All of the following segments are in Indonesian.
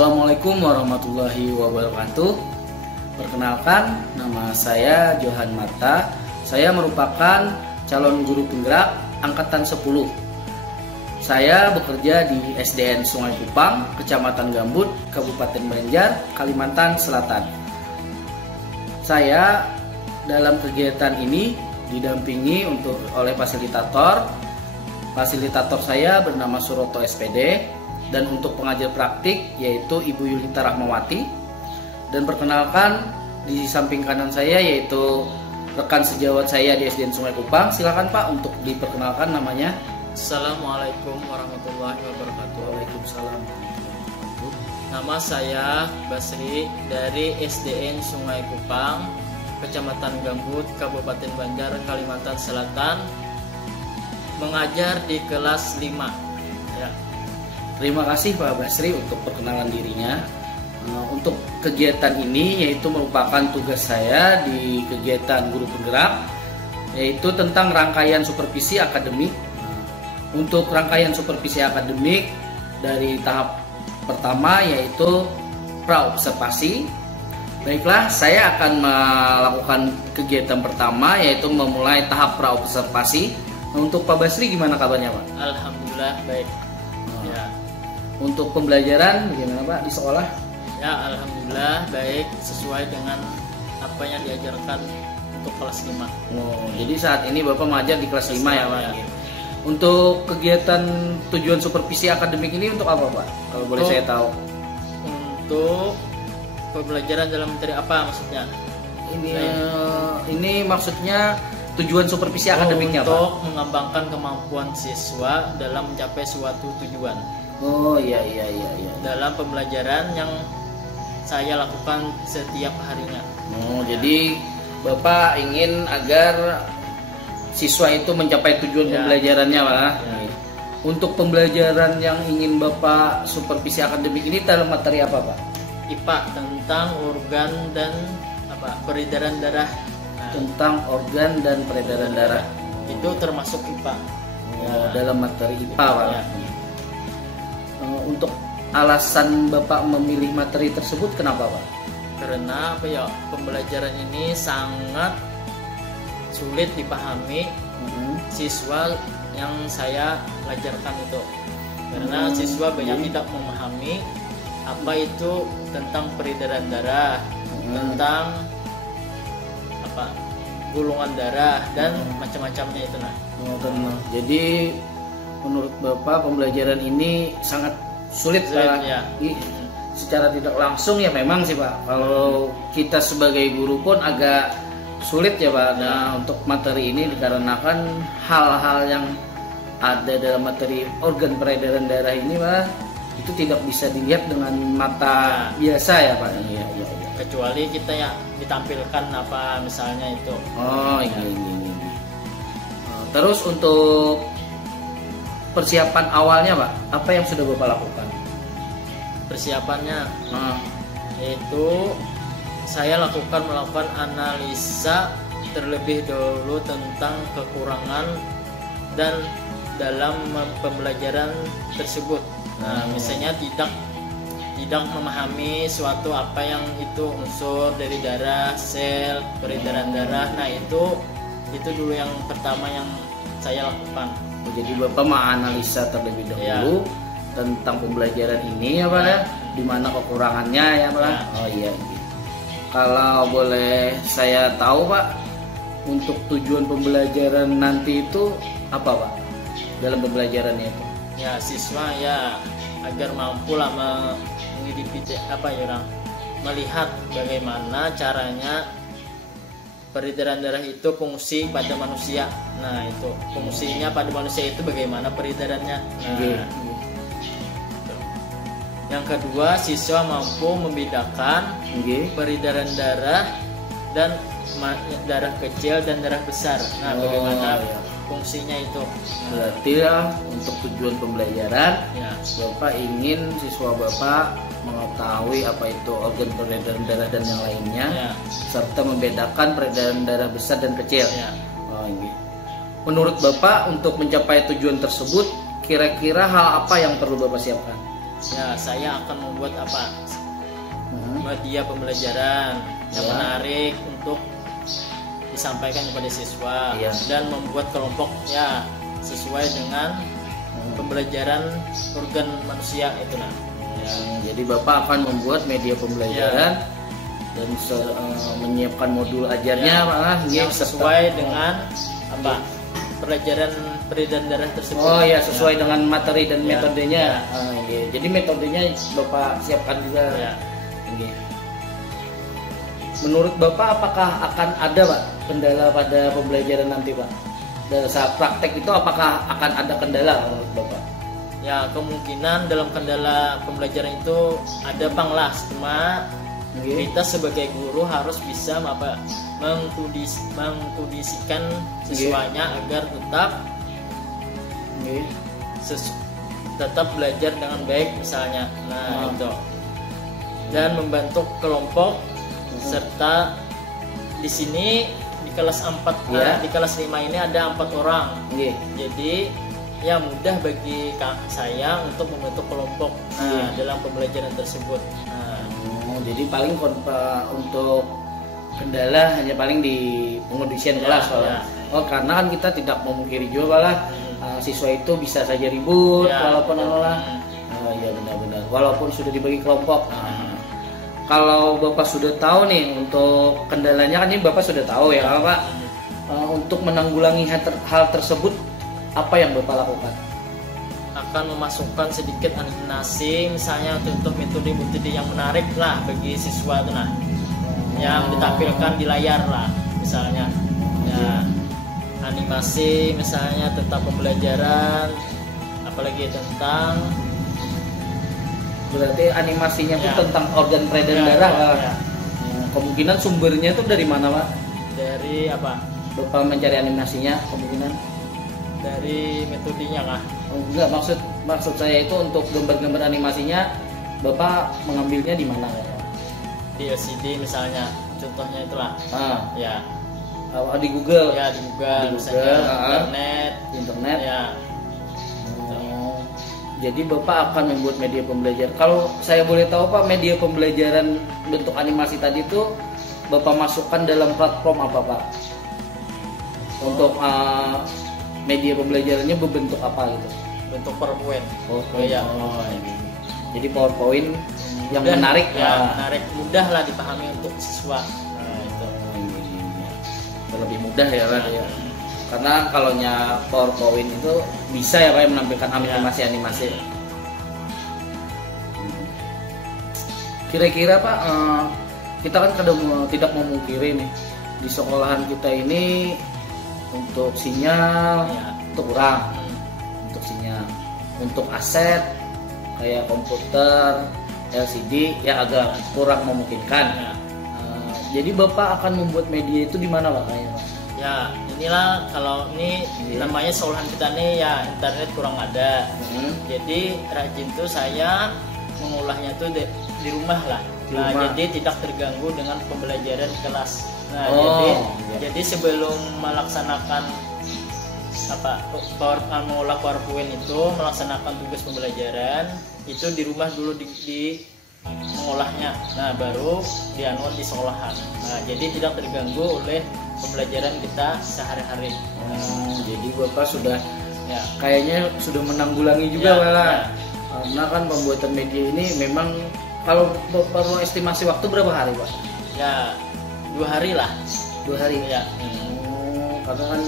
Assalamualaikum warahmatullahi wabarakatuh. Perkenalkan, nama saya Johan Marta. Saya merupakan calon guru penggerak angkatan 10. Saya bekerja di SDN Sungai Kupang, Kecamatan Gambut, Kabupaten Banjar, Kalimantan Selatan. Saya dalam kegiatan ini didampingi oleh fasilitator. Fasilitator saya bernama Suroto SPD. Dan untuk pengajar praktik yaitu Ibu Yulita Rahmawati. Dan perkenalkan di samping kanan saya yaitu rekan sejawat saya di SDN Sungai Kupang. Silakan Pak untuk diperkenalkan namanya. Assalamualaikum warahmatullahi wabarakatuh. Waalaikumsalam. Nama saya Basri dari SDN Sungai Kupang, Kecamatan Gambut, Kabupaten Banjar, Kalimantan Selatan. Mengajar di kelas 5. Ya. Terima kasih Pak Basri untuk perkenalan dirinya. Untuk kegiatan ini yaitu merupakan tugas saya di kegiatan guru penggerak, yaitu tentang rangkaian supervisi akademik. Untuk rangkaian supervisi akademik dari tahap pertama yaitu praobservasi. Baiklah, saya akan melakukan kegiatan pertama yaitu memulai tahap praobservasi. Untuk Pak Basri gimana kabarnya Pak? Alhamdulillah baik. Ya. Untuk pembelajaran bagaimana Pak di sekolah? Ya, alhamdulillah baik sesuai dengan apa yang diajarkan untuk kelas 5. Oh, jadi saat ini Bapak mengajar di kelas 5 ya Pak? Ya. Untuk kegiatan tujuan supervisi akademik ini untuk apa Pak? Kalau boleh saya tahu. Untuk pembelajaran dalam materi apa maksudnya? Ini maksudnya tujuan supervisi akademiknya untuk Pak? mengembangkan kemampuan siswa dalam mencapai suatu tujuan. Oh iya. Dalam pembelajaran yang saya lakukan setiap harinya. Oh, jadi Bapak ingin agar siswa itu mencapai tujuan pembelajarannya Pak? Ya. Untuk pembelajaran yang ingin Bapak supervisi akademik ini dalam materi apa Pak? IPA tentang organ dan peredaran darah. Tentang organ dan peredaran darah. Itu termasuk IPA. Oh, dalam materi IPA Pak. Ya. Untuk alasan Bapak memilih materi tersebut kenapa Pak? Karena pembelajaran ini sangat sulit dipahami siswa yang saya ajarkan itu. Karena siswa banyak tidak memahami apa itu tentang peredaran darah, tentang golongan darah dan macam-macamnya itu nah. Jadi menurut Bapak pembelajaran ini sangat sulit Pak. Ya. Secara tidak langsung ya memang sih Pak. Kalau kita sebagai guru pun agak sulit ya Pak. Nah, untuk materi ini dikarenakan hal-hal yang ada dalam materi organ peredaran darah ini Pak, itu tidak bisa dilihat dengan mata biasa ya Pak. Iya. Kecuali kita ya ditampilkan misalnya itu. Oh iya. Terus untuk persiapan awalnya Pak, apa yang sudah Bapak lakukan? Persiapannya yaitu saya melakukan analisa terlebih dahulu tentang kekurangan dan dalam pembelajaran tersebut. Nah, misalnya tidak memahami suatu apa yang itu unsur dari darah, sel, peredaran darah. Nah, itu dulu yang pertama yang saya lakukan. Jadi Bapak menganalisa terlebih dahulu tentang pembelajaran ini ya Pak ya, di mana kekurangannya ya Pak. Oh iya. Kalau boleh saya tahu Pak, untuk tujuan pembelajaran nanti itu apa Pak dalam pembelajarannya itu? Ya, siswa agar mampu menghidupi melihat bagaimana caranya peredaran darah itu fungsi pada manusia. Nah, itu fungsinya pada manusia itu bagaimana peredarannya. Nah, yang kedua, siswa mampu membedakan peredaran darah dan darah kecil dan darah besar. Nah, bagaimana fungsinya itu. Berarti untuk tujuan pembelajaran Bapak ingin siswa Bapak mengetahui apa itu organ peredaran darah dan yang lainnya, serta membedakan peredaran darah besar dan kecil. Oh, ini. Menurut Bapak untuk mencapai tujuan tersebut, kira-kira hal apa yang perlu Bapak siapkan? ya saya akan membuat apa media pembelajaran yang menarik untuk disampaikan kepada siswa dan membuat kelompok ya sesuai dengan pembelajaran organ manusia itu nah. Jadi Bapak akan membuat media pembelajaran dan menyiapkan modul ajarnya yang sesuai dengan apa pelajaran peredaran darah tersebut. Oh ya, sesuai dengan materi dan metodenya. Jadi metodenya Bapak siapkan juga. Menurut Bapak apakah akan ada Pak kendala pada pembelajaran nanti Pak? Dari saat praktek itu apakah akan ada kendala menurut Bapak? Ya kemungkinan dalam kendala pembelajaran itu ada lah, cuma kita sebagai guru harus bisa apa mengkondisikan siswanya agar tetap belajar dengan baik misalnya. Nah itu dan membentuk kelompok serta di sini di kelas 4 di kelas 5 ini ada 4 orang. Jadi ya mudah bagi saya untuk membentuk kelompok dalam pembelajaran tersebut. Jadi paling untuk kendala hanya paling di pengondisian kelas karena kan kita tidak memungkiri juga siswa itu bisa saja ribut walaupun ya benar-benar walaupun sudah dibagi kelompok. Kalau Bapak sudah tahu nih untuk kendalanya kan ini Bapak sudah tahu ya Pak. Untuk menanggulangi hal tersebut apa yang Bapak lakukan? Akan memasukkan sedikit animasi misalnya untuk metode-metode yang menarik lah bagi siswa itu yang ditampilkan di layar lah misalnya animasi misalnya tentang pembelajaran apalagi tentang berarti animasinya itu tentang organ peredaran darah kemungkinan sumbernya itu dari mana Pak? Dari apa? Bapak mencari animasinya kemungkinan dari metodenya kah? Enggak, maksud saya itu untuk gambar-gambar animasinya Bapak mengambilnya di mana ya? Di LCD misalnya, contohnya itulah. Di Google. Ya, di Google, misalnya internet. Ya. Jadi Bapak akan membuat media pembelajaran. Kalau saya boleh tahu Pak, media pembelajaran bentuk animasi tadi itu Bapak masukkan dalam platform apa Pak? Untuk media pembelajarannya berbentuk apa gitu? Bentuk PowerPoint. Jadi PowerPoint yang menarik, menarik, mudah lah dipahami untuk siswa. Itu lebih mudah ya Pak ya. Karena kalau PowerPoint itu bisa ya Pak yang menampilkan animasi-animasi. Kira-kira Pak, kita kan tidak memungkiri nih di sekolahan kita ini untuk sinyal itu kurang, untuk sinyal, untuk aset kayak komputer, LCD ya agak kurang memungkinkan. Jadi Bapak akan membuat media itu di mana Pak kayaknya Pak? Ya inilah kalau ini namanya sekolahan kita nih ya internet kurang ada. Jadi rajin tuh saya mengolahnya tuh di rumah lah. Jadi tidak terganggu dengan pembelajaran kelas. Jadi sebelum melaksanakan mengolah PowerPoint itu melaksanakan tugas pembelajaran itu di rumah dulu di mengolahnya. Nah baru dianuan di sekolahan. Nah jadi tidak terganggu oleh pembelajaran kita sehari-hari. Jadi Bapak sudah kayaknya sudah menanggulangi juga karena kan pembuatan media ini memang kalau perlu estimasi waktu berapa hari Pak? Ya 2 hari lah. 2 hari ya. Karena kan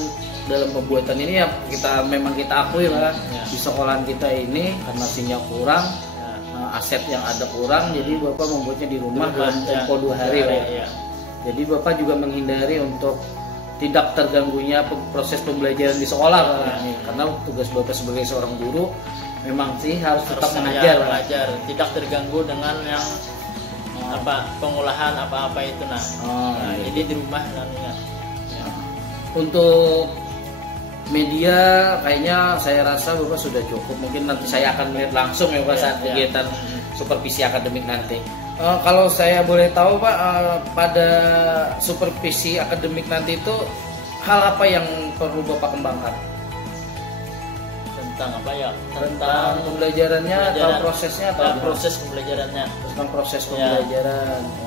dalam pembuatan ini ya kita akui lah di sekolahan kita ini karena sinyal kurang, aset yang ada kurang, jadi Bapak membuatnya di rumah dalam tempo 2 hari ya. Jadi Bapak juga menghindari untuk tidak terganggunya proses pembelajaran di sekolah karena tugas Bapak sebagai seorang guru memang sih harus tetap mengajar, tidak terganggu dengan yang pengolahan apa-apa itu jadi di rumah Untuk media kayaknya saya rasa Bapak sudah cukup. Mungkin nanti saya akan melihat langsung ya Pak saat kegiatan supervisi akademik nanti. Kalau saya boleh tahu Pak, pada supervisi akademik nanti itu hal apa yang perlu Bapak kembangkan? tentang apa ya? Tentang pembelajarannya atau prosesnya atau gimana? Proses pembelajarannya. Tentang proses pembelajaran. Oh.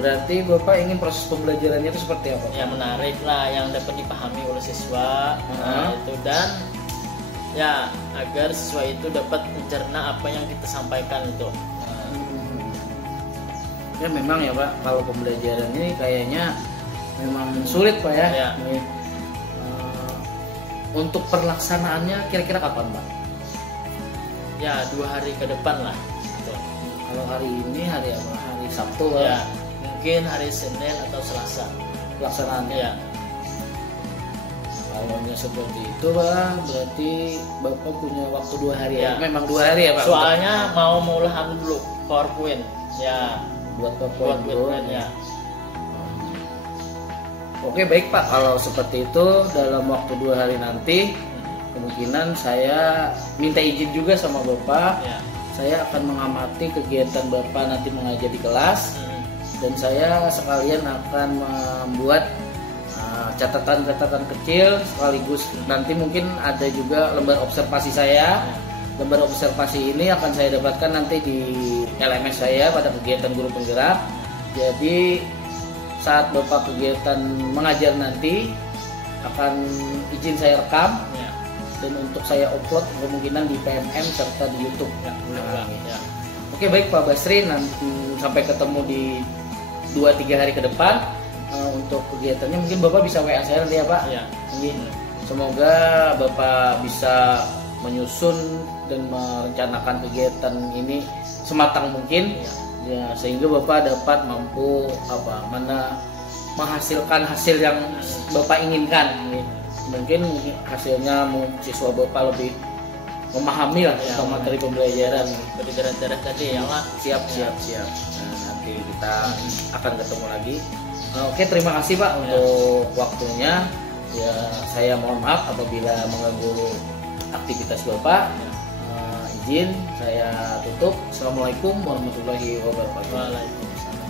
Berarti Bapak ingin proses pembelajarannya itu seperti apa? Ya menarik lah, yang dapat dipahami oleh siswa. Nah, itu dan ya agar siswa itu dapat mencerna apa yang kita sampaikan itu. Ya memang ya Pak, kalau pembelajaran ini kayaknya memang sulit Pak ya. Ya. Untuk perlaksanaannya kira-kira kapan Pak? Ya 2 hari ke depan lah. Gitu. Kalau hari ini hari apa? Hari Sabtu Pak? Ya, mungkin hari Senin atau Selasa Pelaksanaannya. ya. Kalau seperti itu Pak, berarti Bapak punya waktu 2 hari ya? Ya. Memang 2 hari ya Pak? Soalnya mau mulahan dulu PowerPoint. Ya. Buat PowerPoint dulu. Ya. Oke baik Pak, kalau seperti itu dalam waktu 2 hari nanti kemungkinan saya minta izin juga sama Bapak. Ya. Saya akan mengamati kegiatan Bapak nanti mengajar di kelas dan saya sekalian akan membuat catatan-catatan kecil sekaligus nanti mungkin ada juga lembar observasi saya. Lembar observasi ini akan saya dapatkan nanti di LMS saya pada kegiatan guru penggerak. Jadi saat Bapak kegiatan mengajar nanti akan izin saya rekam dan untuk saya upload kemungkinan di PMM serta di YouTube. Ya. Oke baik Pak Basri, nanti sampai ketemu di 2-3 hari ke depan. Untuk kegiatannya mungkin Bapak bisa WA saya nanti ya Pak. Ya. Semoga Bapak bisa menyusun dan merencanakan kegiatan ini sematang mungkin ya, sehingga Bapak dapat mampu menghasilkan hasil yang Bapak inginkan. Mungkin hasilnya siswa Bapak lebih memahami lah tentang materi pembelajaran. Berdarah-darah tadi ya Pak. Siap. Nah, nanti kita akan ketemu lagi. Oke, terima kasih Pak untuk waktunya. Ya, saya mohon maaf apabila mengganggu aktivitas Bapak. Izin saya tutup. Assalamualaikum warahmatullahi wabarakatuh. Waalaikumsalam.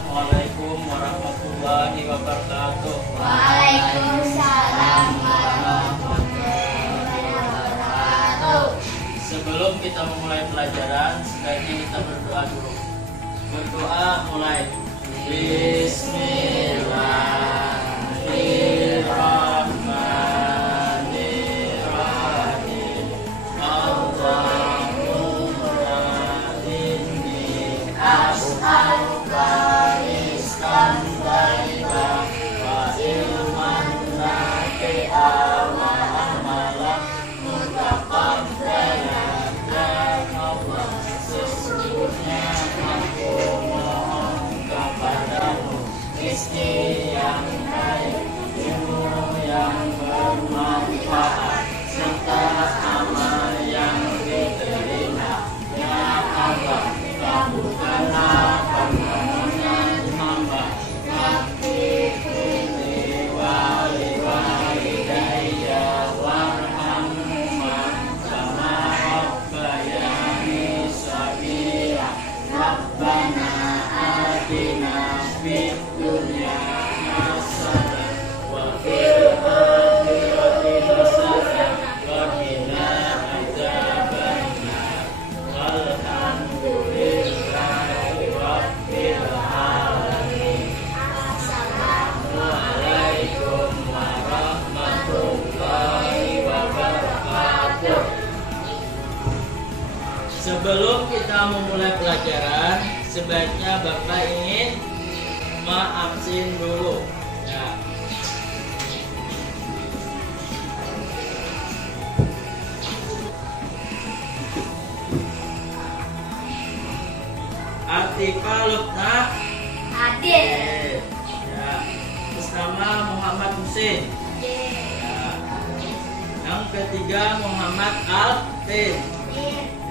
Assalamualaikum warahmatullahi wabarakatuh. Waalaikumsalam warahmatullahi wabarakatuh. Sebelum kita memulai pelajaran, sebaiknya kita berdoa dulu. Berdoa mulai. Bismillahirrahmanirrahim. Allahumma inni as'aluka rizqan thayyiban wa ilman nafi'an wa amalan mutaqabbalan. Dan Allah, sesungguhnya aku mohon kepadamu rezeki yang baik, ilmu yang bermanfaat, serta amal yang diterima. Ya Allah, kabulkanlah permohonan hamba. Rabbi wali walidayya warhamhuma kama rabbayani shaghira. Rabbana atina fid dunya hasanah wa fil akhirati hasanah wa qina adzabannar. Walhamdulillahi rabbil alamin. Assalamualaikum warahmatullahi wabarakatuh. Sebelum kita memulai pelajaran, sebaiknya Bapak ingin mengabsen dulu. Ya. Atika Lutna Hadir. Ya. Terus nama Muhammad Husin. Ya. Yang ketiga Muhammad Altin.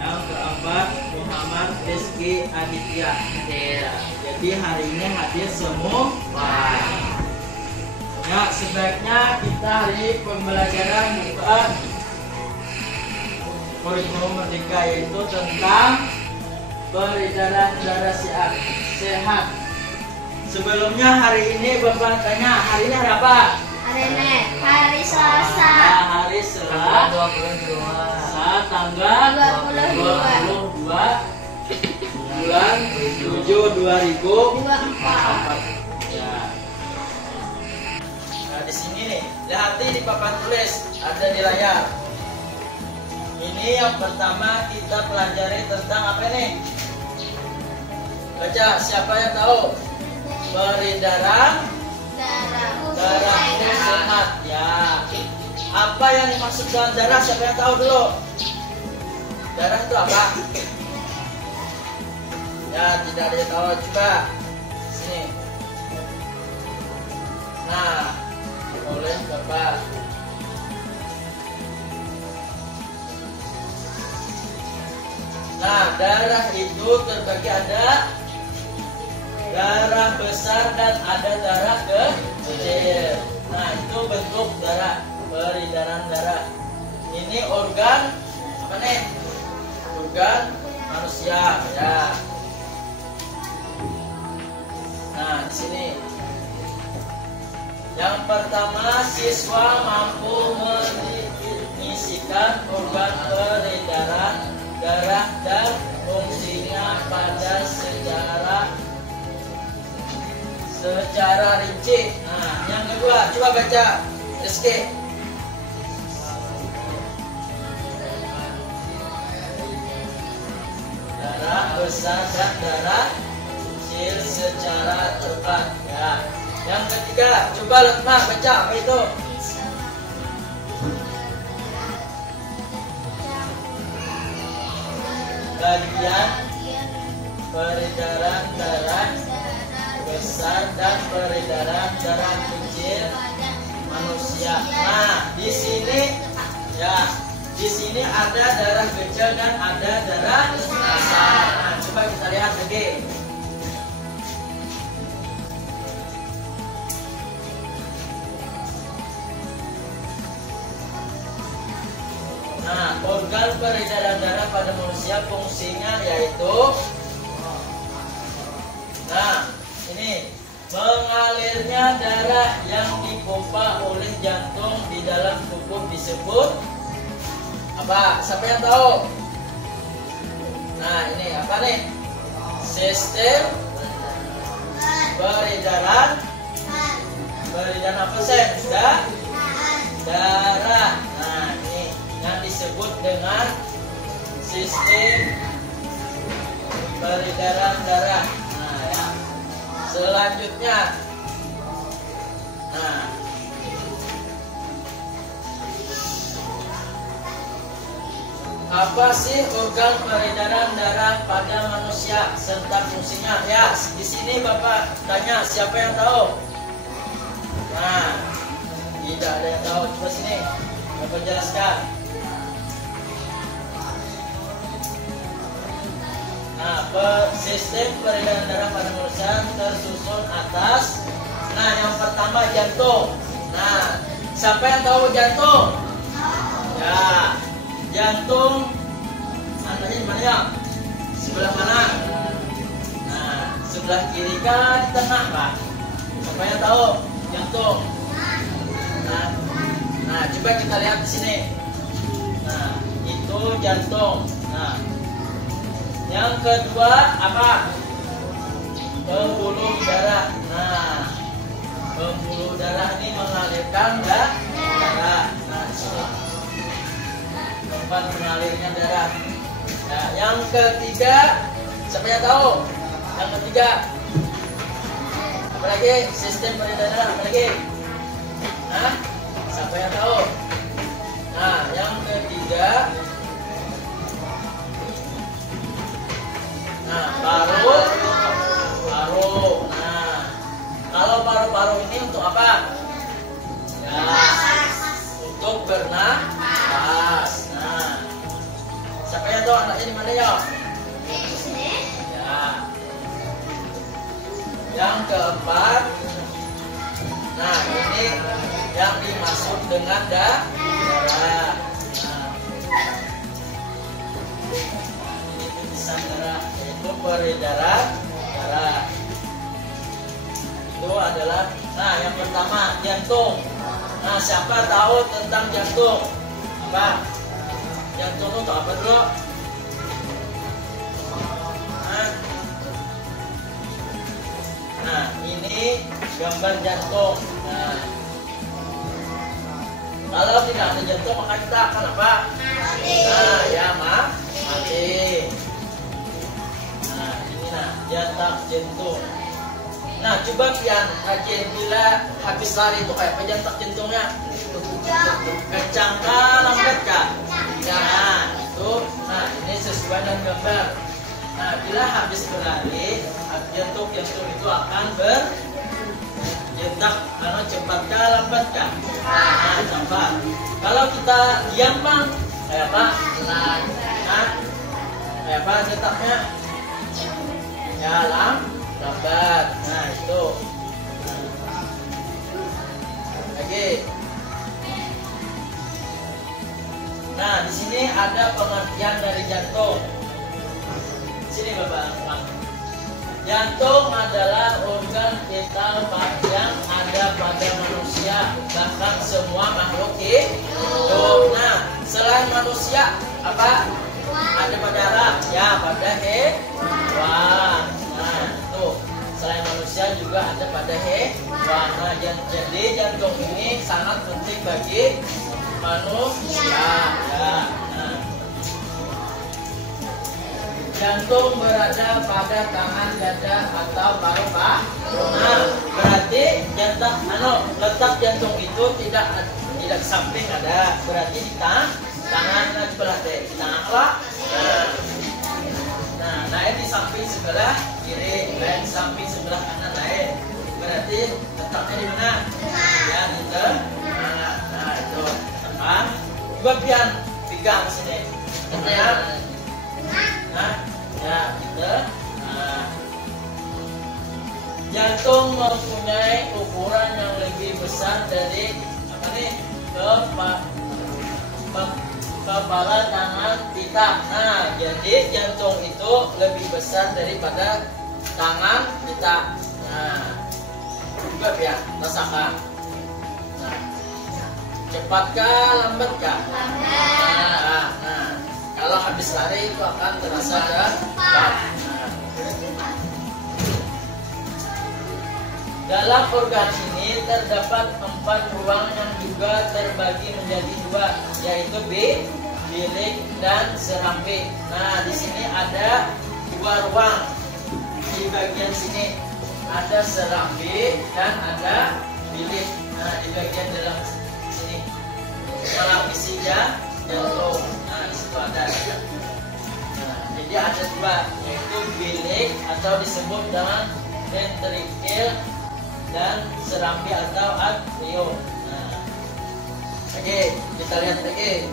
Yang keempat Muhammad Rizky Aditya. Ya. Jadi hari ini hadir semua. Ya, sebaiknya kita hari pembelajaran buka kurikulum Merdeka, yaitu tentang peredaran darah sehat. Sebelumnya hari ini Bapak tanya, hari ini hari apa? Hari Selasa. Hari Selasa 22 tanggal 22 bulan 7 2024. Ya. Nah, di sini nih, lihat di papan tulis ada di layar. Ini yang pertama kita pelajari tentang apa nih? Baca, siapa yang tahu? Peredaran darah sehat. Ya. Apa yang dimaksud dengan darah? Siapa yang tahu dulu? Darah itu apa? Ya, tidak ada yang tahu. Coba sini. Nah, oleh Bapak. Nah, darah itu terbagi ada darah besar dan ada darah kecil. Nah, itu bentuk darah, peredaran darah. Ini organ apa nih? Organ manusia, ya. Nah, di sini. Yang pertama, siswa mampu menyisikan organ peredaran darah dan fungsinya pada secara rinci. Nah, yang kedua, coba baca Rizky. Darah besar dan darah kecil secara cepat. Ya. Yang ketiga, coba Lutma baca apa itu? Bagian peredaran darah besar dan peredaran darah kecil manusia. Nah, di sini ya, di sini ada darah kecil dan ada darah besar. Nah, coba kita lihat lagi. Nah, organ peredaran darah pada manusia fungsinya yaitu, nah, ini mengalirnya darah yang dipompa oleh jantung di dalam tubuh disebut apa? Siapa yang tahu? Nah, ini apa nih? Sistem peredaran apa sih? Darah. Nah, ini yang disebut dengan sistem peredaran darah. Nah, ya. Selanjutnya, nah, apa sih organ peredaran darah pada manusia serta fungsinya? Ya, di sini Bapak tanya, siapa yang tahu? Nah, tidak ada yang tahu. Coba sini, Bapak jelaskan. Nah, sistem peredaran darah pada manusia tersusun atas. Nah, yang pertama jantung. Nah, siapa yang tahu jantung? Ya, jantung anaknya di mana ya? Sebelah mana? Nah, sebelah kiri kan di tengah, Pak. Siapa yang tahu jantung? Nah, coba kita lihat di sini. Nah, itu jantung. Nah, yang kedua apa? Pembuluh darah. Nah, pembuluh darah ini mengalirkan darah. Nah, di sini tempat mengalirnya darah. Nah, yang ketiga, siapa yang tahu? Yang ketiga, apalagi sistem peredaran darah, apalagi? Nah, siapa yang tahu? Nah, yang ketiga, nah, paru. Nah, kalau paru-paru ini untuk apa? Ya, untuk bernapas. Nah, siapa yang tahu anaknya di mana ya? Ya. Yang keempat, nah ini yang dimaksud dengan darah. Nah, peredaran darah. Itu adalah, nah yang pertama jantung. Nah siapa tahu tentang jantung? Apa? Jantung itu apa dulu? Nah ini gambar jantung. Nah kalau tidak ada jantung maka kita akan apa? Mati. Nah ya mati. Nah ini nah detak jantung. Nah coba pian Haji bila habis lari itu kayak apa detak jantungnya? Kencang kah, lambat kah? Nah itu, nah ini sesuai dengan gambar. Nah bila habis berlari, jantung itu akan berdetak karena cepat kah, lambat kah? Nah cepat. Kalau kita diam bang, kayak apa? Nah kayak apa detaknya? Ya lambat. Nah itu. Lagi. Nah di sini ada pengertian dari jantung. Sini Bapak. Jantung adalah organ vital yang ada pada manusia, bahkan semua makhluk hidup. Nah selain manusia apa? Ada pada darah, ya pada hewan. Nah itu selain manusia juga ada pada hewan. Nah jadi jantung ini sangat penting bagi manusia. Ya. Nah. Jantung berada pada tangan, dada atau paru-paru. Nah berarti letak jantung itu tidak di samping ada, berarti di tangan sebelah di tangan apa? Nah di samping sebelah kiri, lain samping sebelah kanan lain. Berarti letaknya di mana? Ya di tengah. Nah itu tekan. Coba pian pegang sini. Nah, ya gitu. Nah, jantung mempunyai ukuran yang lebih besar dari apa nih? Kepala tangan kita. Nah, jadi jantung itu lebih besar daripada tangan kita. Nah, coba ya, rasakan. Nah, cepatkah, lambatkah? Lambat. Nah, kalau habis lari itu akan terasa cepat. Nah. Dalam organ ini terdapat 4 ruang yang juga terbagi menjadi 2, yaitu bilik dan serambi. Nah, di sini ada 2 ruang. Di bagian sini ada serambi dan ada bilik. Nah, di bagian dalam sini melapisi jantung. Nah, di situ ada. Nah, jadi ada 2, yaitu bilik atau disebut dengan ventrikel dan serambi atau atrium. Nah, oke, kita lihat lagi.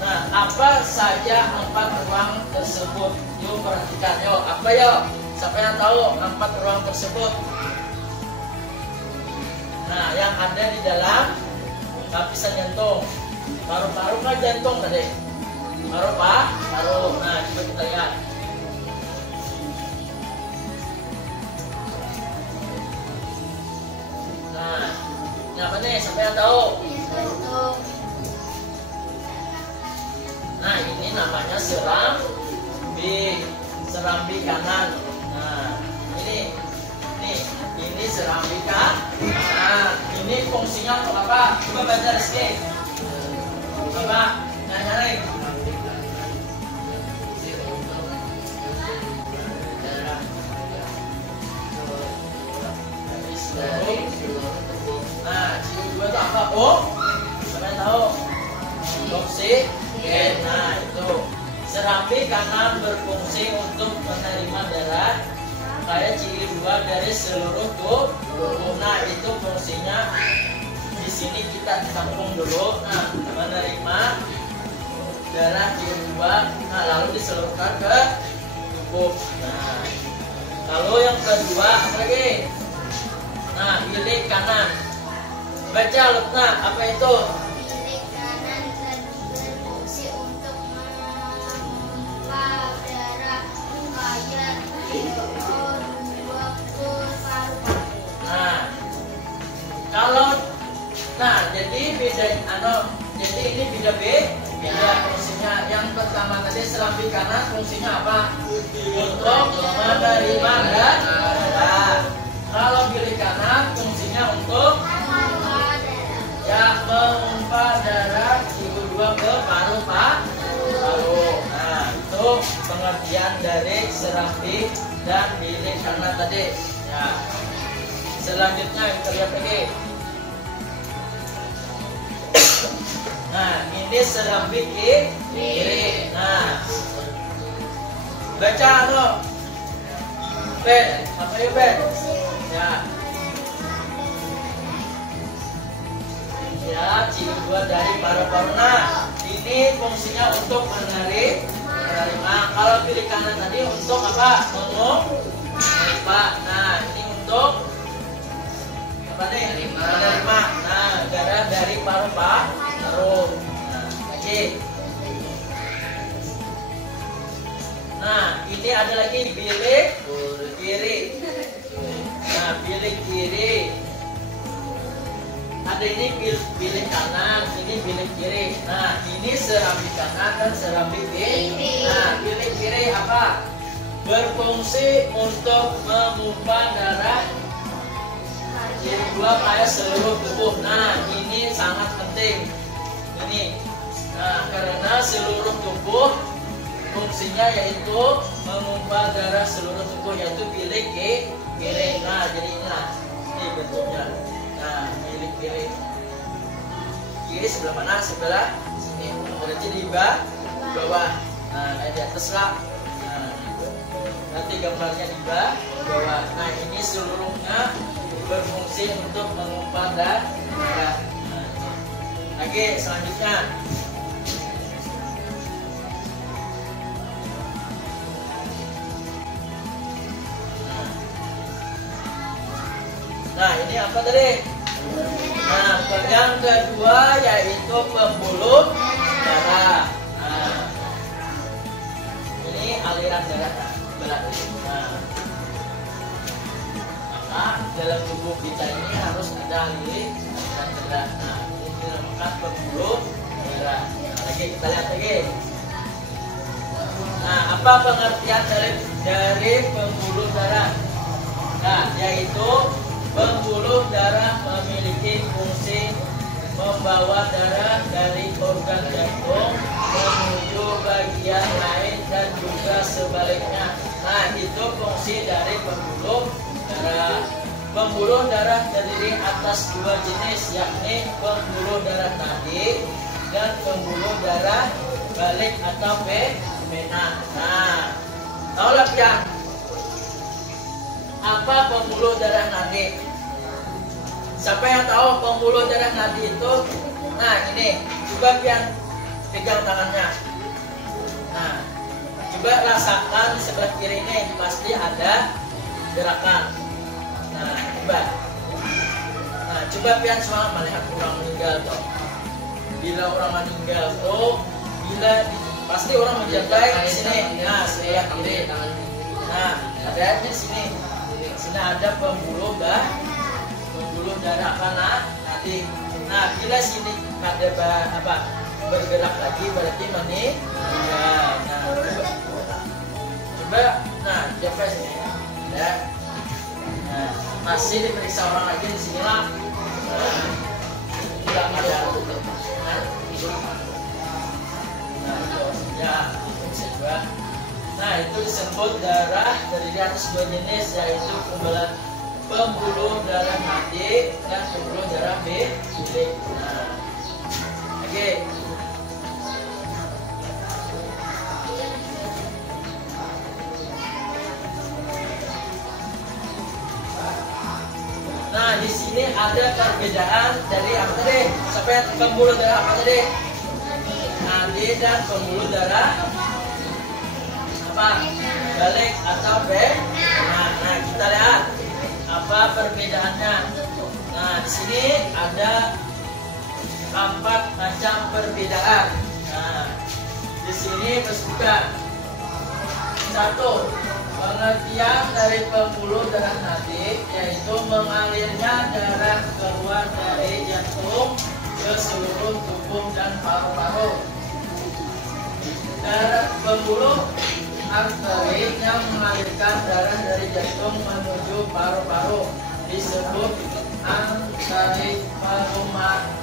Nah, apa saja 4 ruang tersebut? Yuk perhatikan, yuk. Apa yuk? Siapa yang tahu 4 ruang tersebut? Nah, yang ada di dalam lapisan jantung. Paru-paru kan jantung tadi. Paru. Nah, coba kita lihat. Nah, ini apa nih? Siapa yang tahu? Nah, ini namanya serambi kanan. Nah, ini serambi kanan. Nah, ini fungsinya untuk apa? Coba baca Rizky. Coba nanya. Nah, ciri 2 itu apa? Kalian tahu? Oksigen. Nah, itu serambi kanan berfungsi untuk menerima darah. Kayak ciri 2 dari seluruh tubuh. Nah, itu fungsinya di sini kita tampung dulu. Nah, menerima darah ciri 2. Nah, lalu diseluruhkan ke tubuh. Nah, lalu yang kedua apa lagi? Nah, bilik kanan. Baca Lutna, apa itu? Bilik kanan berfungsi untuk jadi ini beda beda fungsinya. Yang pertama tadi serambi kanan fungsinya apa? Untuk menerima darah. Kalau bilik kanan fungsinya untuk ya memompa darah siku 2 ke paru-paru. Nah, itu pengertian dari serambi dan bilik kanan tadi. Ya. Selanjutnya kita lihat lagi. Nah, ini serambi kiri. Nah, baca Ben, apa ya Ben? Ya. Ya, ciri 2 dari paru-paru. Nah, ini fungsinya untuk menerima. Kalau pilih kanan tadi untuk apa? Menerima. Nah, ini untuk apa nih? Menerima. Nah, darah dari paru-paru. Nah, lagi. Nah, ini ada lagi bilik kiri. Nah, bilik kiri. Ada ini bilik kanan, ini bilik kiri. Nah, ini serambi kanan dan serambi kiri. Nah, bilik kiri apa? Berfungsi untuk memompa darah ciri 2 pada seluruh tubuh. Nah, ini sangat penting. Ini. Nah, karena seluruh tubuh fungsinya yaitu memompa darah seluruh tubuh, yaitu bilik kiri. Nah, jadi ini bentuknya. Nah, bilik kiri. Kiri sebelah mana? Sebelah sini. Berarti di bawah. Nah, di atas lah. Nah, nanti gambarnya di bawah. Nah, ini seluruhnya berfungsi untuk memompa darah. Nah, oke, selanjutnya. Nah, ini apa tadi? Nah, yang kedua yaitu pembuluh darah. Nah, ini aliran darah. Nah, maka dalam tubuh kita ini harus ada aliran darah. Nah, ini dinamakan pembuluh darah. Nah, lagi kita lihat lagi. Nah, apa pengertian dari pembuluh darah? Nah, yaitu pembuluh darah memiliki fungsi membawa darah dari organ jantung menuju bagian lain dan juga sebaliknya. Nah, itu fungsi dari pembuluh darah. Pembuluh darah terdiri atas 2 jenis, yakni pembuluh darah nadi dan pembuluh darah balik atau vena. Nah, tahu lah pian, apa pembuluh darah nadi? Siapa yang tahu pembuluh darah nadi itu? Nah, ini coba pian pegang tangannya. Nah, coba rasakan sebelah kiri ini pasti ada gerakan. Nah, coba. Nah, coba pian semua melihat orang meninggal tuh. Bila orang meninggal tuh, pasti orang menjaga di sini. Nah, sebelah kiri. Nah, ada di sini. Sini ada pembuluh darah kanan nanti. Nah, bila sini ada bergerak lagi berarti meninggal. Nah, coba. Nah, coba sini. Ya. Nah, masih diperiksa orang lagi di sini lah. Tidak ada. Ya, itu juga. Nah, itu disebut darah terdiri atas 2 jenis, yaitu pembuluh darah nadi dan pembuluh darah bilik. Nah, oke. Nah, di sini ada perbedaan dari apa tadi? Sampai pembuluh darah apa tadi? Nadi dan pembuluh darah apa? Balik atau vena. Nah, kita lihat apa perbedaannya. Nah, di sini ada 4 macam perbedaan. Nah, di sini disebutkan 1. Pengertian dari pembuluh darah nadi yaitu mengalirnya darah keluar dari jantung ke ke seluruh tubuh dan paru-paru. Darah pembuluh arteri yang mengalirkan darah dari jantung menuju paru-paru disebut arteri pulmonaris.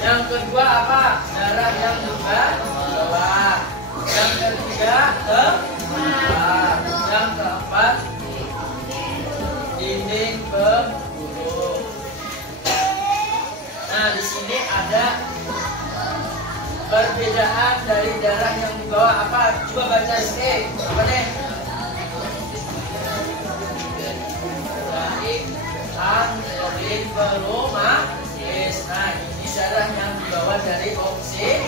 Yang kedua apa? Darah yang juga bawah. Yang ketiga tebal. Yang keempat dinding pembuluh. Nah, di sini ada perbedaan dari darah yang di bawah apa? Coba baca sini. Apa nih? Dari arteri pulmonaris. Nah, ini darah yang dibawa dari oksigen.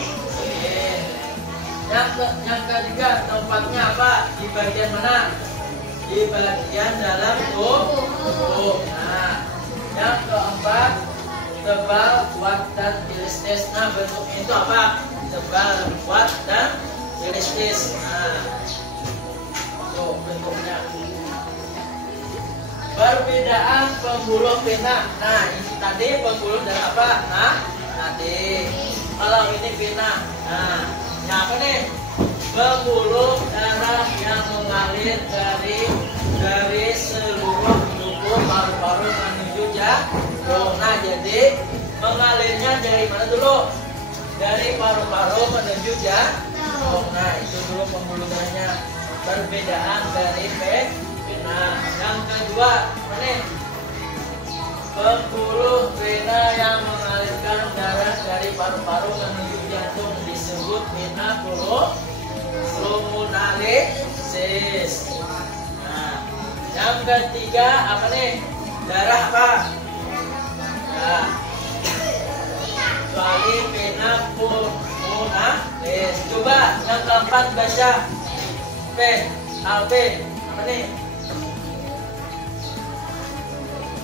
Yang ketiga, tempatnya apa? Di bagian mana? Di bagian dalam tubuh. Nah, yang keempat, tebal, kuat, dan elastis. Nah, bentuknya itu apa? Tebal, kuat, dan elastis. Nah, tuh bentuknya. Perbedaan pembuluh vena. Nah, ini tadi pembuluh dari apa? Nah, tadi. Kalau ini vena. Nah, ini apa nih? Pembuluh darah yang mengalir dari seluruh tubuh paru-paru menuju jantung. Nah, jadi mengalirnya dari mana dulu? Dari paru-paru menuju jantung. Nah, itu dulu pembuluh darahnya. Perbedaan dari vena. Yang kedua, mana? Pembuluh vena yang mengalirkan darah dari paru-paru menuju jantung disebut vena pulmonaris. Nah, yang ketiga apa nih? Darah apa? Nah, kecuali vena pulmonaris. Coba yang keempat baca. Apa nih?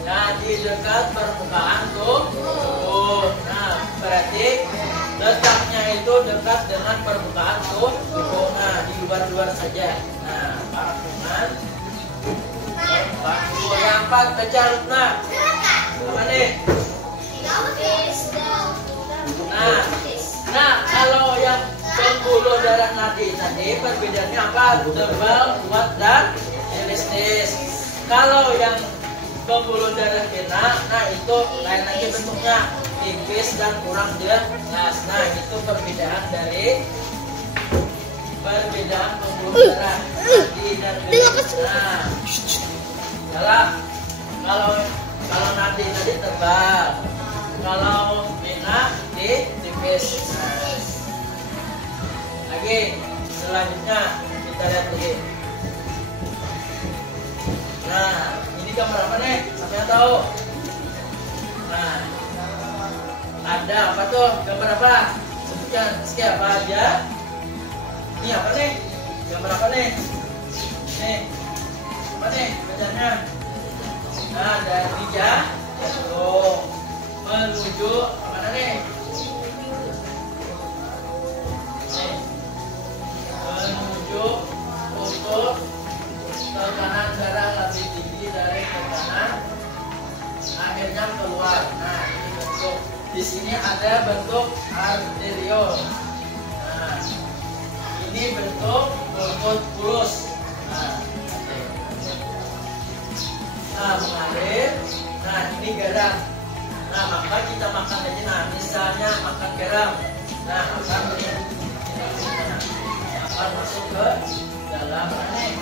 Nah, di dekat permukaan tubuh. Nah, berarti letaknya itu dekat dengan permukaan tubuh. Nah, di luar-luar saja. Nah, permukaan tubuh. Yang empat, baca Rutna. Apa nih? Nah, kalau yang pembuluh darah nadi tadi perbedaannya apa? Tebal, kuat, dan elastis. Kalau yang pembuluh darah vena, nah itu lain lagi bentuknya, tipis dan kurang jelas. Nah, itu perbedaan dari pembuluh darah nadi dan vena. Nah, kalau nadi tadi tebal, kalau vena tipis. Lagi selanjutnya kita lihat lagi. Nah, ini gambar apa nih? Siapa yang tahu? Nah, ada apa tuh? Gambar apa? Sebutkan. Meski apa aja? Ini apa nih? Gambar apa nih? Nih, apa nih bacanya? Nah, dari jantung menuju mana nih? Nih, menuju untuk tekanan darah lebih tinggi dari tekanan akhirnya keluar. Nah, ini bentuk. Di sini ada bentuk arteriol. Nah, ini bentuk pulus. Nah, mengalir. Nah, ini garam. Nah, maka kita makan aja. Nah, misalnya makan garam. Nah, akan masuk ke dalam ini.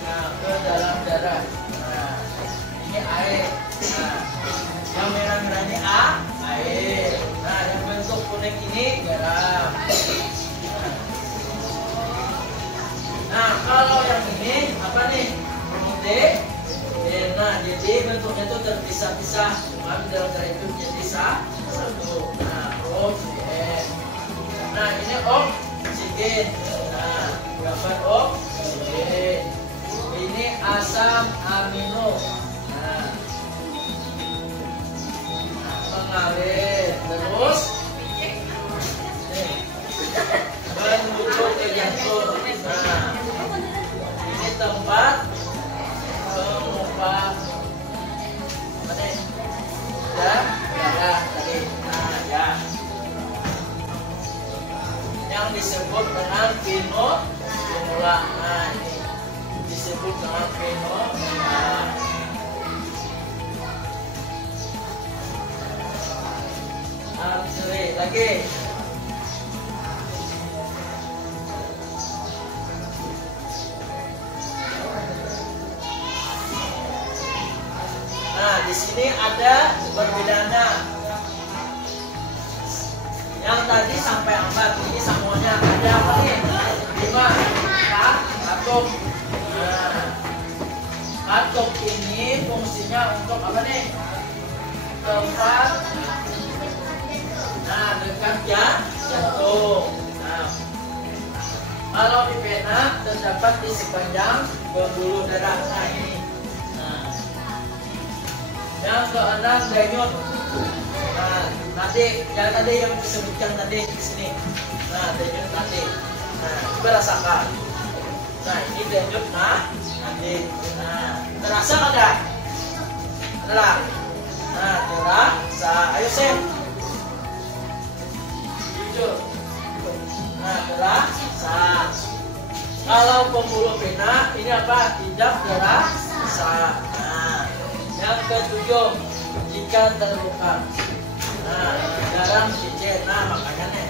Nah, ke dalam darah. Nah, ini air. Nah, yang merah-merah ini air. Nah, yang bentuk kuning ini garam. Nah, kalau yang ini apa nih? Nah, jadi bentuknya itu terpisah-pisah. Cuma dalam darah itu jadi satu. Nah, oksigen. Nah, ini oksigen. Nah, gambar oksigen. Ini asam amino. Nah, mengalir terus menuju ke jantung. Nah, ini tempat yang disebut dengan fenomula. Nah, ini disebut dengan fenomula. Arteri lagi. Nah, di sini ada perbedaannya. Yang tadi sampai 4, ini semuanya ada apa nih? 5 katup. Nah, katup ini fungsinya untuk apa nih? Tempat. Nah, dekat jantung. Nah, kalau di vena terdapat di sepanjang pembuluh darah. Nah, ini. Nah, yang keenam denyut. Nah, nanti yang disebutkan tadi di sini. Nah, denyut nanti. Nah, coba rasakan. Nah, ini denyut nanti. Nah, terasa ada? Adalah. Nah, terasa. Ayo Sem. Jujur. Nah, terasa. Kalau pembuluh vena ini apa? Tidak terasa. Nah, yang ketujuh, jika terluka. Nah, darah cicit. Nah, makanya nih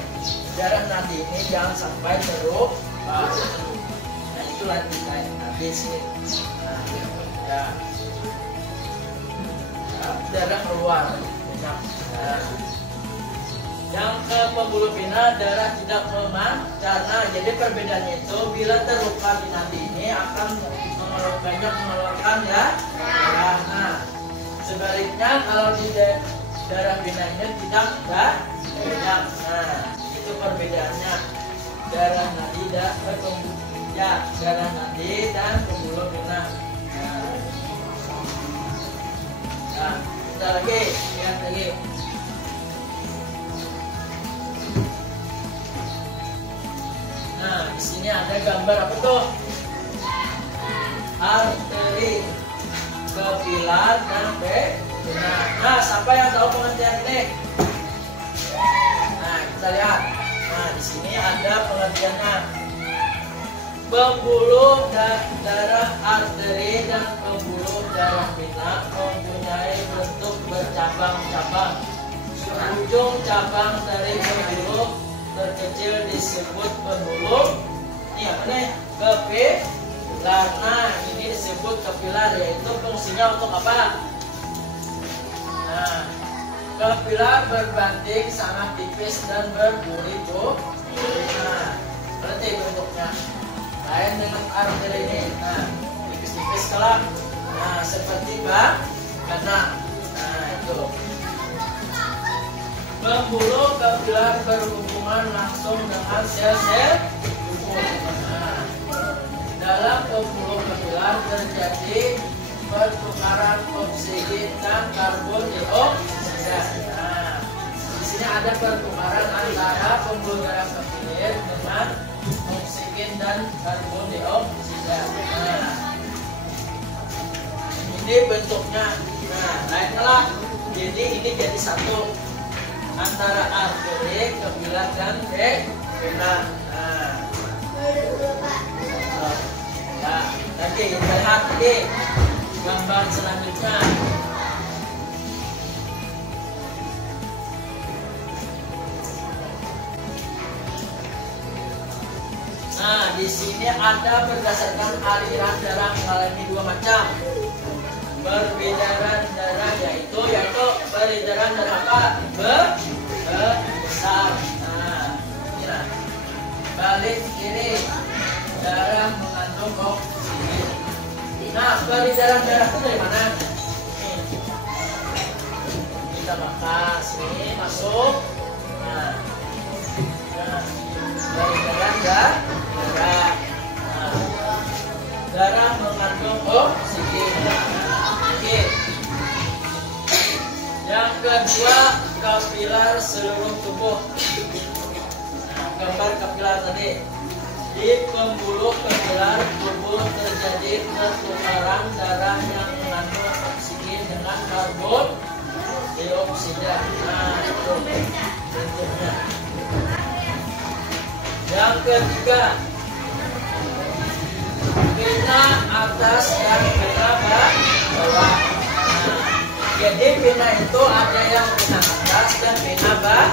darah nanti ini jangan sampai terluka. Nah, itu lanjutan habis nih. Nah, ya. Darah keluar banyak. Nah, yang ke pembuluh vena darah tidak memancar. Nah, jadi perbedaannya itu bila terluka di nadi ini akan mengeluarkan ya darah. Nah, sebaliknya kalau di darah venanya tidak banyak. Nah, itu perbedaannya darah nadi dan darah nadi dan pembuluh vena. Nah, kita lagi lihat lagi. Nah, di sini ada gambar apa tuh? Arteri, kapilar, dan vena. Nah, siapa yang tahu pengertian ini? Nah, kita lihat. Nah, di sini ada pengertiannya. Pembuluh darah arteri dan pembuluh darah vena mempunyai bentuk bercabang-cabang. Ujung cabang dari pembuluh terkecil disebut pembuluh. Ini apa nih? Kapilar. Nah, ini disebut kapilar, yaitu fungsinya untuk apa? Nah, kapilar berbanding sangat tipis dan berduri-duri. Nah, berarti bentuknya lain dengan arteri ini. Nah, tipis-tipis kelak. Nah, seperti vena. Nah, itu. Pembuluh kapilar berhubungan langsung dengan sel-sel tubuh. Nah, dalam pembuluh kapilar terjadi pertukaran oksigen dan karbon dioksida. Nah, di sini ada pertukaran antara pembuluh darah kapiler dengan oksigen dan karbon dioksida. Nah, ini bentuknya. Nah, lainlah. Jadi ini jadi satu antara arteri, kapilar, dan vena. Nah, lagi kita lihat lagi gambar selanjutnya. Nah, di sini ada berdasarkan aliran darah mengalami dua macam. Peredaran darah yaitu peredaran darah apa? Besar. Nah, ini lah. Balik kiri, darah mengandung oksigen. Nah, peredaran darah itu dari mana? Nih. Kita makas ini masuk. Nah, peredaran darah. Nah, darah mengandung oksigen. Oke. Yang kedua, kapilar seluruh tubuh. Nah, gambar kapilar tadi. Di pembuluh kapilar tubuh terjadi pertukaran darah yang mengandung oksigen dengan karbon dioksida. Nah, itu bentuknya. Yang ketiga, vena atas dan vena bawah. Nah, jadi vena itu ada yang vena atas dan vena bawah.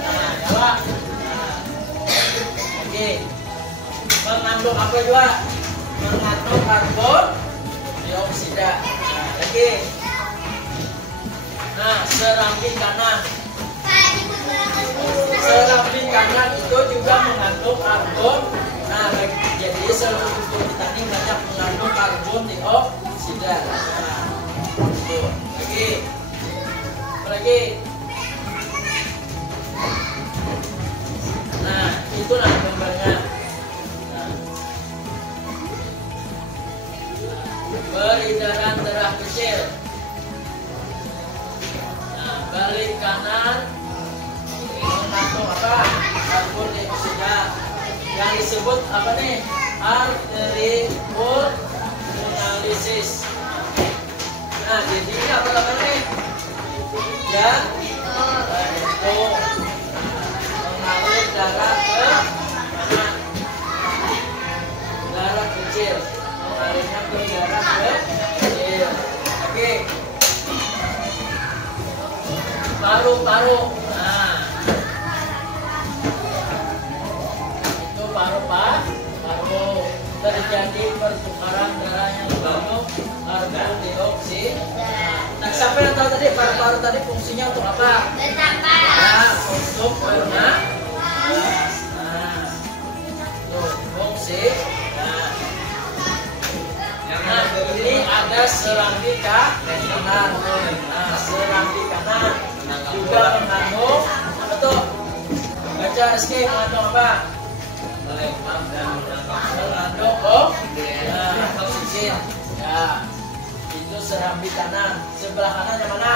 Nah, jawab. Nah, oke. Mengandung apa juga? Mengandung karbon dioksida. Nah, lagi. Nah, serambi kanan. Serambi kanan itu juga mengandung karbon. Nah, jadi seluruh tubuh kita ini banyak mengandung karbon dioksida. Nah, itu. Lagi. Apa lagi? Nah, itulah gambarnya. Nah, peredaran darah kecil. Nah, balik kanan mengandung apa? Karbon dioksida. Yang disebut apa nih? Arteri pulmonalisis. Nah, jadi ini apa namanya nih? Ya, itu mengalir darah ke kanan. Darah kecil, mengalirnya ke darah kecil. Oke. Paru-paru. Nah, itu paru terjadi pertukaran darah yang mengandung karbon dioksida. Nah, siapa yang tahu tadi paru-paru tadi fungsinya untuk apa? Nah, untuk bernafas. Nah, tuh fungsi. Nah, ini ada serambi kanan. Nah, serambi kanan juga mengandung apa tuh? Baca Rizky, mengandung apa? Mengandung oksigen. Ya, itu serambi kanan. Sebelah kanan yang mana?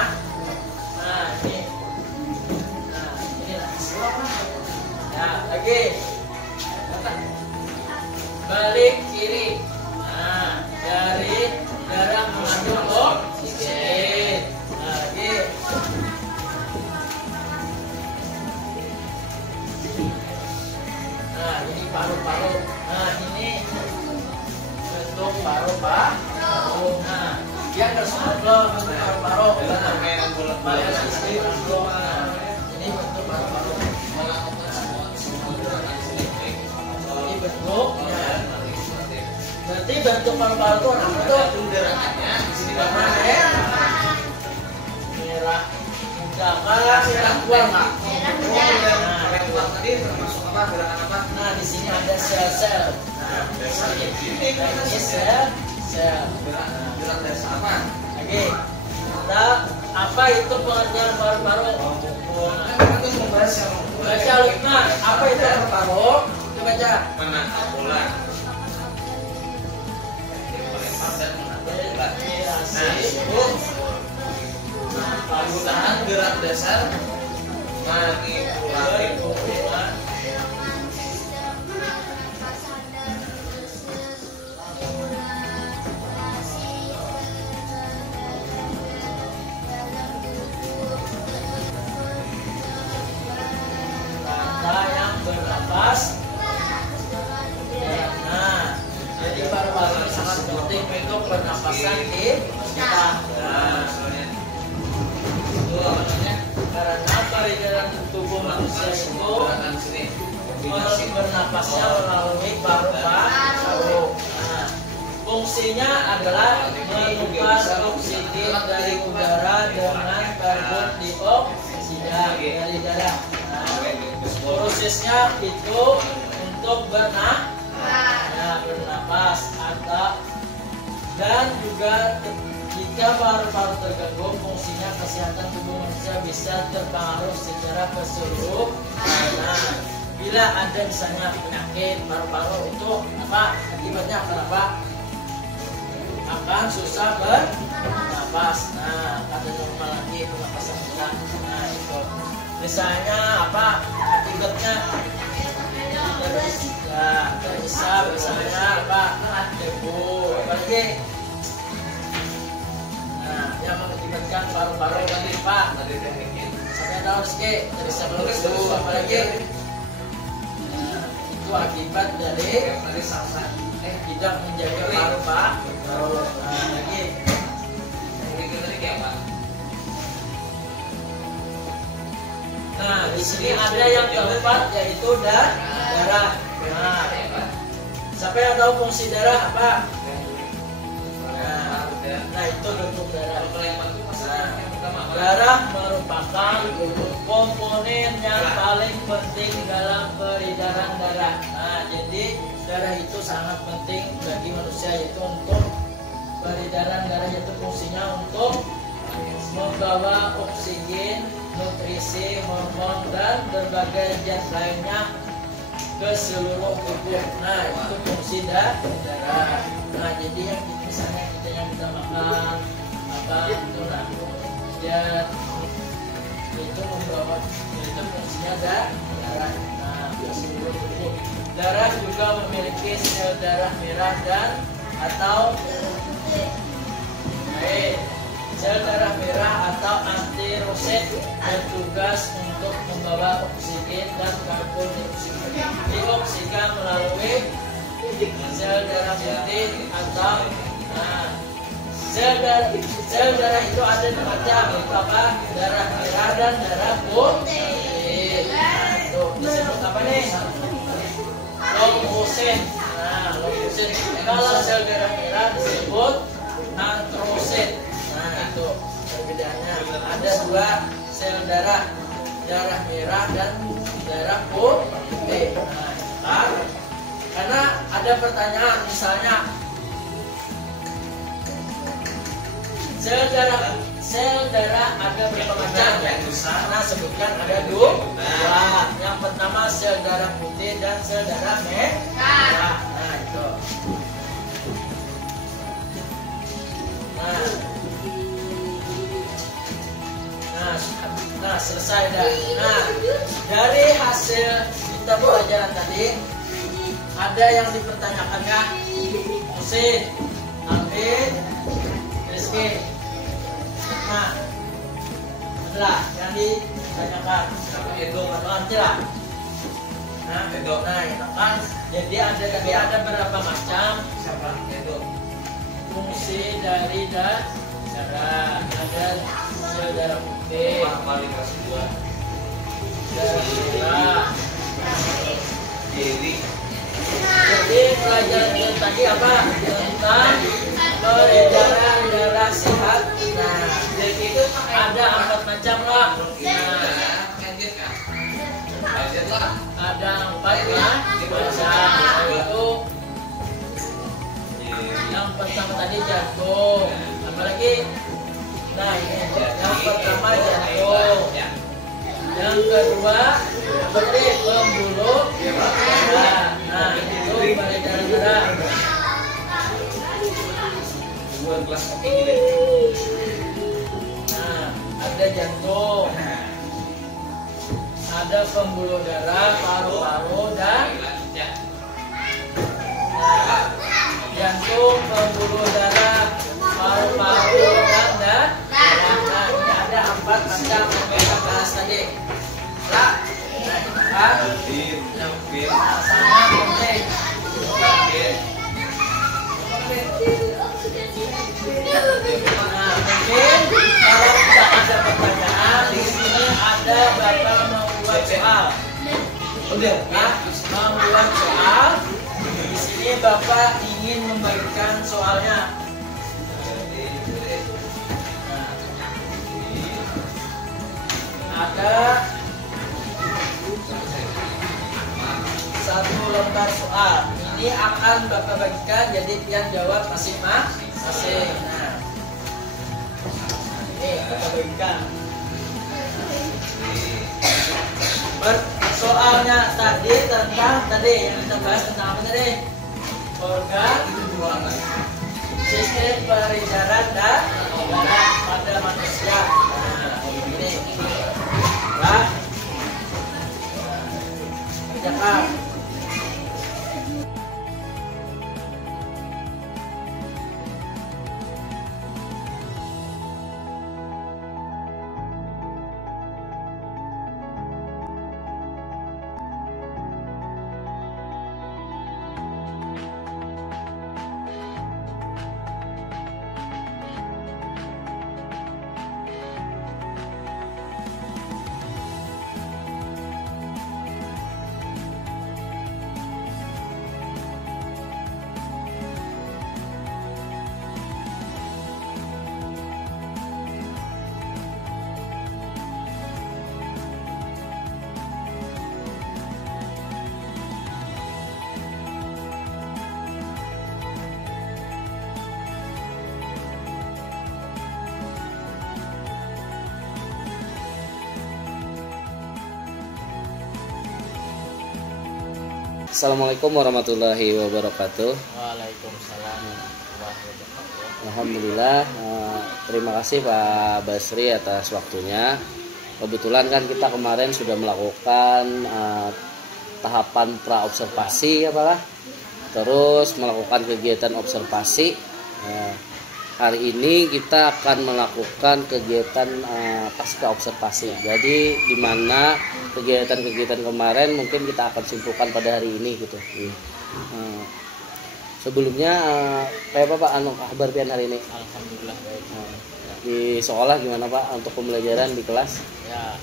Nah, ini. Nah, ini lah. Ya, lagi. Balik kiri. Nah, dari darah mengandung oksigen. Nah, lagi. Nah, ini paru-paru. Nah, ini bentuk paru-paru. Nah, dia nggak semua bentuk paru-paru. Ini bentuk paru-paru. Ini bentuknya. Berarti bentuk paru-paru itu apa tuh? Warna merah. Merah tua nggak? Tadi termasuk apa? Gerakan apa? Nah, di sini ada sel-sel. Nah, ini sel. Gerak dasar apa? Oke. Kita apa itu pengertian paru-paru? Kan kita membahas yang Baca Lukman, apa itu paru-paru? Kita baca. menangkap bola. Melempar dan menangkap bola. Nah, itu penggunaan gerak dasar manipulatif. Tanda yang bernapas. Nah, jadi paru-paru ini sangat penting untuk pernapasan kita. Nah, Itu apa namanya? karena peredaran tubuh manusia itu bernapasnya melalui paru-paru. Nah, fungsinya adalah menukar oksigen dari udara dengan karbon dioksida dari darah. Nah, prosesnya itu untuk bernapas atau dan juga jika paru-paru terganggu, fungsinya kesehatan tubuh manusia bisa terpengaruh secara keseluruhan. Bila ada misalnya penyakit paru-paru itu apa akibatnya? Kenapa? Akan susah bernapas. Nah, ada normal lagi pernapasan kita. Nah, itu. Misalnya apa akibatnya? Bisa misalnya apa? Debu, apa lagi? Nah, yang mengakibatkan paru-paru tadi Pak. Sampai tahu Rizky dari sebelum itu apa lagi? itu akibat dari tidak menjaga paru-paru. Nah, lagi. Nah, di sini ada yang keempat yaitu darah. Nah, siapa yang tahu fungsi darah apa? Nah, itu bentuk darah. Darah merupakan komponen yang paling penting dalam peredaran darah. Nah, jadi darah itu sangat penting bagi manusia, yaitu untuk peredaran darah, yaitu fungsinya untuk membawa oksigen, nutrisi, hormon, dan berbagai zat lainnya ke seluruh tubuh. Nah, itu fungsi darah. Nah, jadi yang misalnya kita yang kita makan apa itu, nah dia itu membawa, itu fungsinya darah. Nah, ke seluruh tubuh. Darah juga memiliki sel darah merah dan atau sel darah merah atau antirosit bertugas untuk membawa oksigen dan karbon dioksida melalui sel darah putih atau sel darah itu ada dua macam, yaitu apa? Darah merah dan darah putih. Tuh disebut apa nih? Leukosit. Nah, leukosit. Kalau sel darah merah disebut antrosit. Nah, itu perbedaannya. Ada dua sel darah, darah merah dan darah putih. Nah, karena ada pertanyaan, misalnya sel darah ada berapa macam? Karena sebutkan ada dua. Yang pertama sel darah putih dan sel darah merah. Nah, itu. Nah, selesai dah. Nah, dari hasil kita pelajaran tadi ada yang dipertanyakan nggak? Musin, Amin, Rizky. Nah, adalah yang ditanyakan. Nanti lah. Nah, itu kan. Jadi ada berapa macam? Fungsi dari darah. Ada sel darah putih, darah merah. Jadi pelajaran yang tadi apa? Tentang peredaran darah sehat. Nah, jadi itu ada 4 macam lah. Ada 4 lah. Itu yang pertama tadi jantung. Apalagi? Nah, ini yang pertama jantung. Yang kedua pembuluh darah. Nah, itu peredaran darah. Nah, ada jantung, ada pembuluh darah, paru-paru, dan jantung, pembuluh darah, paru-paru, dan darah. Nah, ini ada 4 macam yang kita bahas tadi. Sangat penting. Nah, mungkin kalau tidak ada pertanyaan, di sini ada Bapak membuat soal. Membuat soal. Di sini Bapak ingin membagikan soalnya. Ada 1 lembar soal. Ini akan Bapak bagikan, jadi kalian jawab masing-masing. Nah, ini Bapak bagikan. Soalnya tadi tentang yang kita bahas tentang apa tadi? Organ, sistem peredaran darah pada manusia. Nah, ini. Nah, Jakarta. Assalamualaikum warahmatullahi wabarakatuh. Waalaikumsalam warahmatullahi wabarakatuh. Alhamdulillah, terima kasih Pak Basri atas waktunya. Kebetulan kan kita kemarin sudah melakukan tahapan pra-observasi ya Pak, terus melakukan kegiatan observasi. Hari ini kita akan melakukan kegiatan pasca observasi. Jadi di mana kegiatan-kegiatan kemarin mungkin kita akan simpulkan pada hari ini gitu. Sebelumnya kayak apa Pak kabar pian hari ini? Alhamdulillah baik. Di sekolah gimana Pak untuk pembelajaran di kelas? Ya,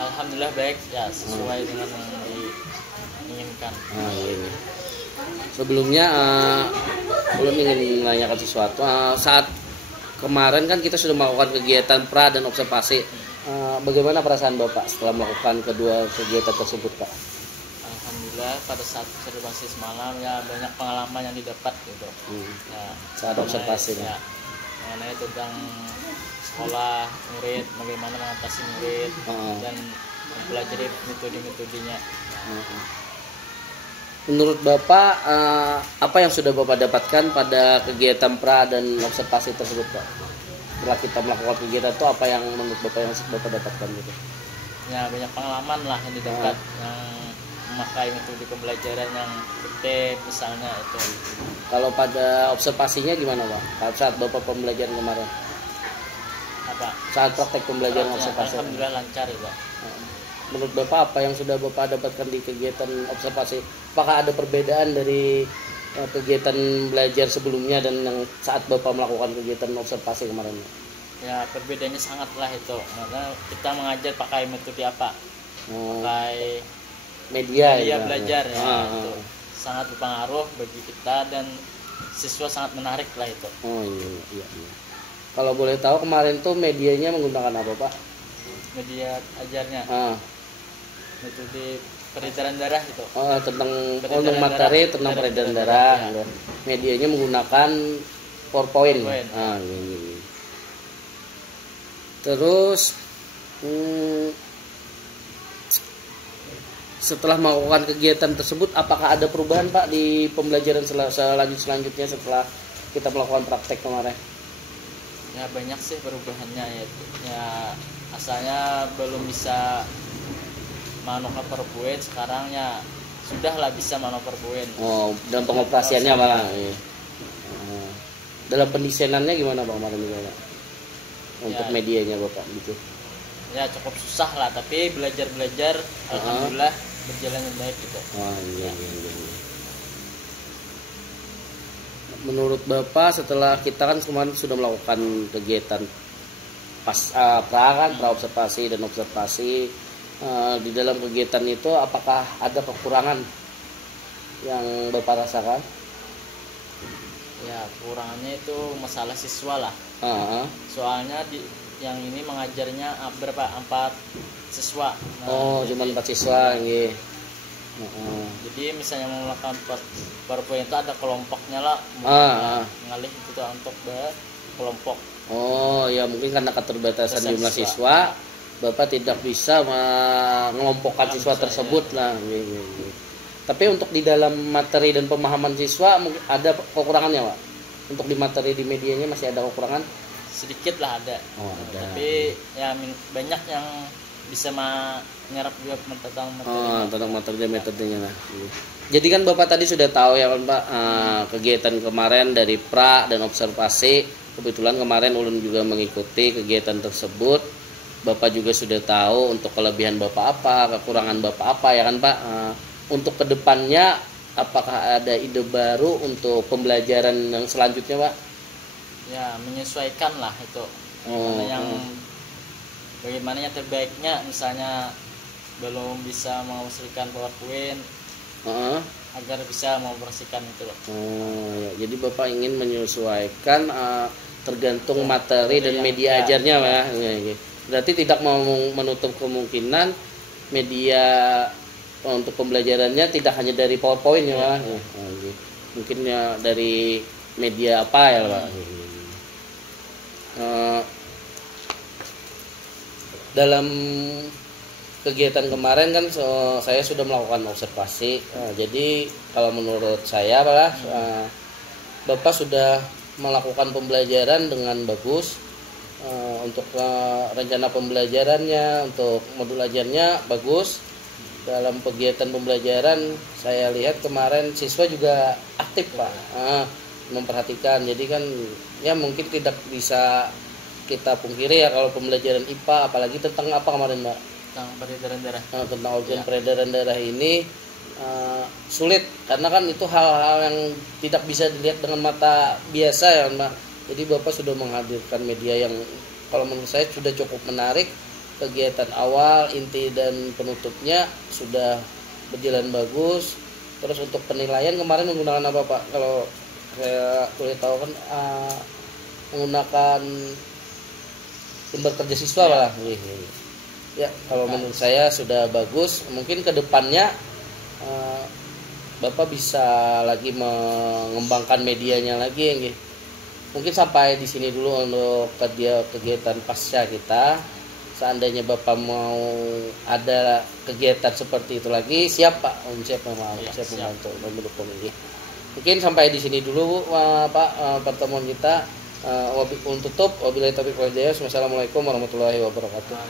alhamdulillah baik ya, sesuai dengan yang diinginkan. Ini. Sebelumnya belum ingin menanyakan sesuatu. Saat kemarin kan kita sudah melakukan kegiatan pra dan observasi. Bagaimana perasaan Bapak setelah melakukan kedua kegiatan tersebut Pak? Alhamdulillah pada saat observasi semalam ya banyak pengalaman yang didapat gitu. Ya, Saat observasi ya, mengenai tentang sekolah murid, bagaimana mengatasi murid dan mempelajari metode-metodenya. Menurut Bapak apa yang sudah Bapak dapatkan pada kegiatan pra dan observasi tersebut Pak? Setelah kita melakukan kegiatan itu apa yang menurut Bapak yang Bapak dapatkan gitu? Ya banyak pengalaman lah yang didapat yang memakai metode pembelajaran yang efektif misalnya itu. Kalau pada observasinya gimana Pak? Saat Bapak pembelajaran kemarin? Apa? Saat praktek pembelajaran observasi. Alhamdulillah lancar ya Pak. Menurut Bapak apa yang sudah Bapak dapatkan di kegiatan observasi? Apakah ada perbedaan dari kegiatan belajar sebelumnya dan yang saat Bapak melakukan kegiatan observasi kemarin? Ya perbedaannya sangat lah itu. Karena kita mengajar pakai metode apa? Pakai media belajar ya. Itu sangat berpengaruh bagi kita dan siswa sangat menarik lah itu. Oh iya. Kalau boleh tahu kemarin tuh medianya menggunakan apa Pak? Media ajarnya. Metode peredaran darah itu. Tentang materi tentang peredaran darah. Ya. Medianya menggunakan PowerPoint. Iya. Terus setelah melakukan kegiatan tersebut apakah ada perubahan Pak di pembelajaran selanjutnya setelah kita melakukan praktek kemarin? Ya banyak sih perubahannya ya asalnya belum bisa manuver PowerPoint, sekarang ya sudahlah bisa manuver PowerPoint. Dan pengoperasiannya Pak. Dalam pendesainannya gimana Pak kemarin juga Pak? Untuk medianya Bapak gitu. Ya cukup susah lah, tapi belajar alhamdulillah berjalan dengan baik gitu. Iya. Menurut Bapak setelah kita kan kemarin sudah melakukan kegiatan pra observasi dan observasi, di dalam kegiatan itu apakah ada kekurangan yang Bapak rasakan? Ya kekurangannya itu masalah siswa lah. Soalnya yang ini mengajarnya berapa? 4 siswa. Cuma 4 siswa gitu. Jadi misalnya melakukan PowerPoint itu ada kelompoknya lah, mengalih itu untuk kelompok. Ya mungkin karena keterbatasan jumlah siswa, Bapak tidak bisa mengelompokkan siswa tersebut lah. Tapi untuk di dalam materi dan pemahaman siswa mungkin ada kekurangannya Pak. Untuk di materi di medianya masih ada kekurangan? Sedikit lah ada. Ada. Tapi ya banyak yang bisa menyerap juga tentang materi. Tentang materi dan metodenya lah. Jadi kan Bapak tadi sudah tahu ya kan Pak, kegiatan kemarin dari pra dan observasi. Kebetulan kemarin Ulun juga mengikuti kegiatan tersebut. Bapak juga sudah tahu untuk kelebihan Bapak apa, kekurangan Bapak apa ya kan Pak. Untuk kedepannya apakah ada ide baru untuk pembelajaran yang selanjutnya Pak? Ya menyesuaikan lah itu. Bagaimana yang terbaiknya, misalnya belum bisa mengoperasikan PowerPoint agar bisa mengoperasikan itu loh. Ya. Jadi Bapak ingin menyesuaikan tergantung materi dan media ajarnya Pak ya. Berarti tidak mau menutup kemungkinan media untuk pembelajarannya tidak hanya dari PowerPoint ya Pak. Mungkin ya dari media apa ya Pak. Dalam kegiatan kemarin kan saya sudah melakukan observasi. Jadi kalau menurut saya Bapak sudah melakukan pembelajaran dengan bagus. Untuk rencana pembelajarannya, untuk modul ajarnya bagus. Dalam kegiatan pembelajaran saya lihat kemarin siswa juga aktif Pak, memperhatikan. Jadi kan ya mungkin tidak bisa kita pungkiri ya kalau pembelajaran IPA, apalagi tentang apa kemarin Mbak? Tentang peredaran darah. Tentang organ peredaran darah ini sulit karena kan itu hal-hal yang tidak bisa dilihat dengan mata biasa ya Mbak. Jadi Bapak sudah menghadirkan media yang kalau menurut saya sudah cukup menarik. Kegiatan awal, inti dan penutupnya sudah berjalan bagus. Terus untuk penilaian kemarin menggunakan apa Pak? Kalau saya boleh tahu kan menggunakan sumber kerja siswa lah. Ya, kalau menurut saya sudah bagus. Mungkin ke depannya Bapak bisa lagi mengembangkan medianya lagi ya. Mungkin sampai di sini dulu untuk kegiatan pasca kita. Seandainya Bapak mau ada kegiatan seperti itu lagi, siap Pak, siap membantu mendukung ini. Mungkin sampai di sini dulu Pak pertemuan kita. Untuk tutup, wabillahi taufiq wal hidayah. Wassalamualaikum warahmatullahi wabarakatuh.